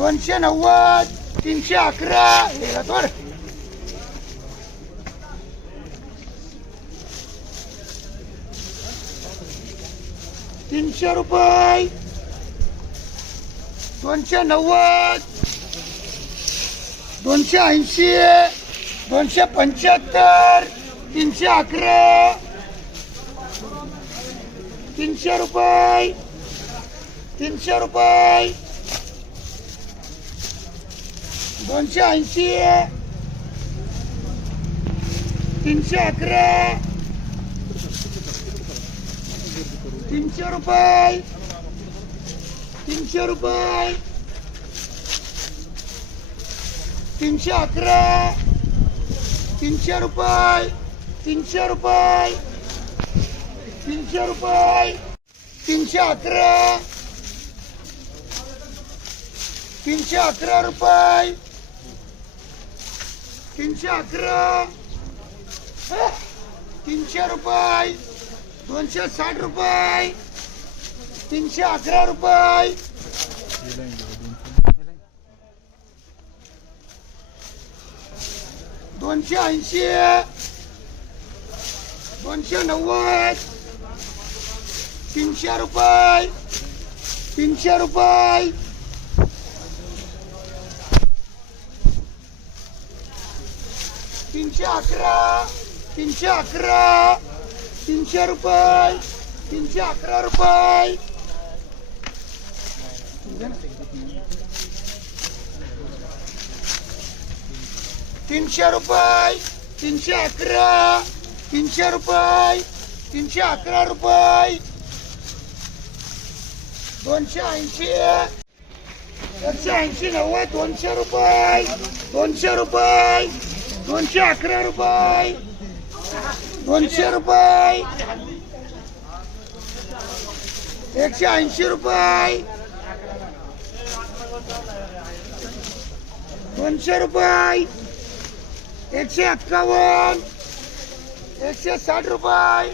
दोनशे नव्वद तीनशे अकरा. हे थोड तीनशे रुपये. दोनशे नव्वद. दोनशे ऐंशी. दोनशे पंच्याहत्तर. तीनशे अकरा. तीनशे रुपये. तीनशे रुपये. दोनशे ऐंशी. तीनशे अकरा. तीनशे रुपये. तीनशे रुपये. तीनशे अकरा. तीनशे रुपये. तीनशे रुपये. तीनशे रुपये. तीनशे अकरा. तीनशे अकरा रुपये. तीनशे अकरा. तीनशे रुपये. दोनशे साठ रुपये. तीनशे अकरा रुपये. दोनशे ऐंशी. दोनशे नव्वद. तीनशे रुपये. तीनशे रुपये. तीनशे अकरा तीनशे अकरा तीनशे रुपये तीनशे अकरा रुपये. तीनशे रुपये तीनशे अकरा तीनशे रुपये तीनशे अकरा रुपये. दोनशे ऐंशी एकशे ऐंशी नव्वद दोनशे रुपये दोनशे रुपये. दोनशे अकरा रुपये. दोनशे रुपये. एकशे ऐंशी रुपये. दोनशे रुपये. एकशे एक्कावन्न. एकशे साठ रुपये.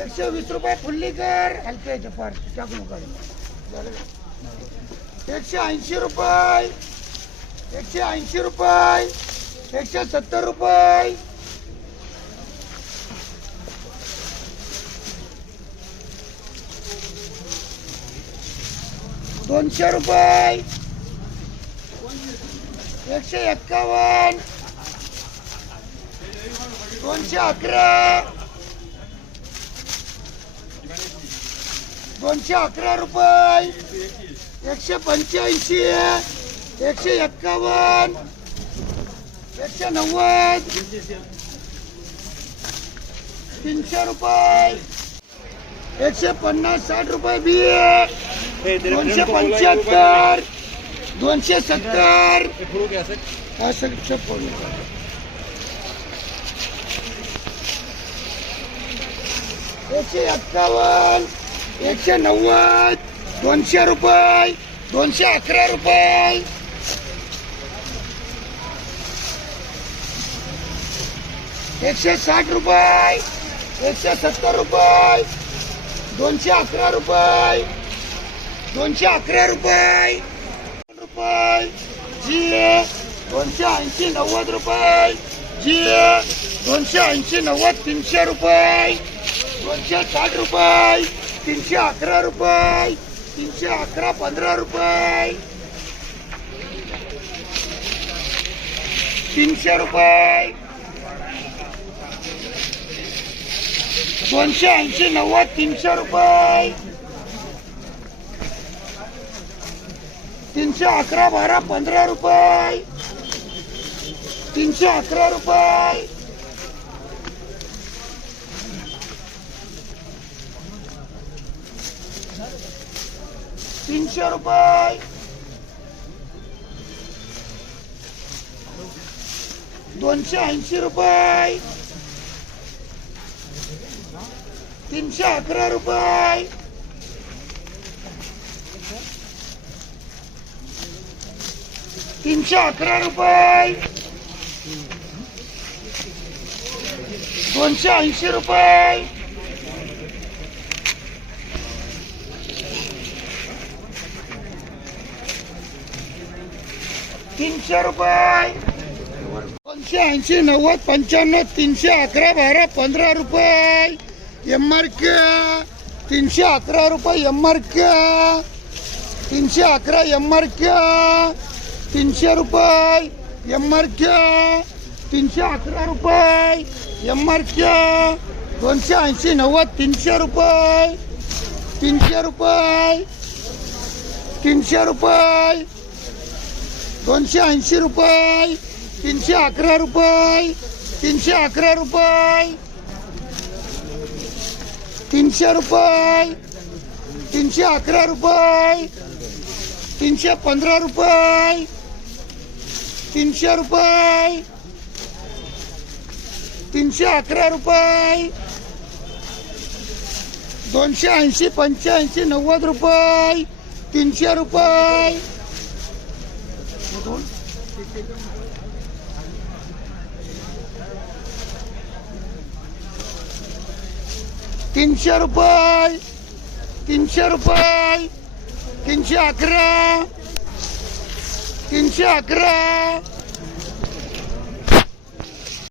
एकशे वीस रुपये फुल्ली कर हलक्याचे पार टाकू नका. एकशे ऐंशी रुपये. एकशे ऐंशी रुपये एकशे सत्तर रुपये. दोनशे रुपये. एकशे एक्कावन्न. दोनशे अकरा. दोनशे अकरा रुपये. एकशे पंच्याऐंशी. एकशे एक्कावन्न एकशे नव्वद तीनशे रुपये एकशे पन्नास साठ रुपये बी दोनशे पंच्याहत्तर दोनशे सत्तर. असं एकशे एक्कावन्न एकशे नव्वद दोनशे रुपये दोनशे अकरा रुपये. एकशे साठ रुपये. एकशे सत्तर रुपये. दोनशे अकरा रुपये. दोनशे अकरा रुपये. रुपये. जी दोनशे ऐंशी नव्वद रुपये. जी दोनशे ऐंशी नव्वद तीनशे रुपये. दोनशे साठ रुपये. तीनशे अकरा रुपये. तीनशे अकरा पंधरा रुपये. तीनशे रुपये. दोनशे ऐंशी नव्वद तीनशे रुपये. तीनशे अकरा बारा पंधरा रुपये. तीनशे अकरा रुपये. तीनशे रुपये. दोनशे ऐंशी रुपये. तीनशे अकरा रुपये. तीनशे अकरा रुपये. दोनशे ऐंशी रुपये. तीनशे रुपये. दोनशे ऐंशी नव्वद पंच्याण्णव तीनशे अकरा बारा पंधरा रुपये. M R K. तीनशे अकरा रुपये एम आर के. तीनशे अकरा एम आर के. तीनशे रुपये एम आर के. तीनशे अकरा रुपये एम आर के. दोनशे ऐंशी नव्वद तीनशे रुपये. तीनशे रुपये. तीनशे रुपये. दोनशे ऐंशी रुपये. तीनशे अकरा रुपये. तीनशे अकरा रुपये. तीनशे रुपये तीनशे अकरा रुपये तीनशे पंधरा रुपये तीनशे रुपये तीनशे अकरा रुपये दोनशे ऐंशी पंच्याऐंशी नव्वद रुपये तीनशे रुपये. तीनशे रुपये. तीनशे रुपये. तीनशे अकरा. तीनशे अकरा.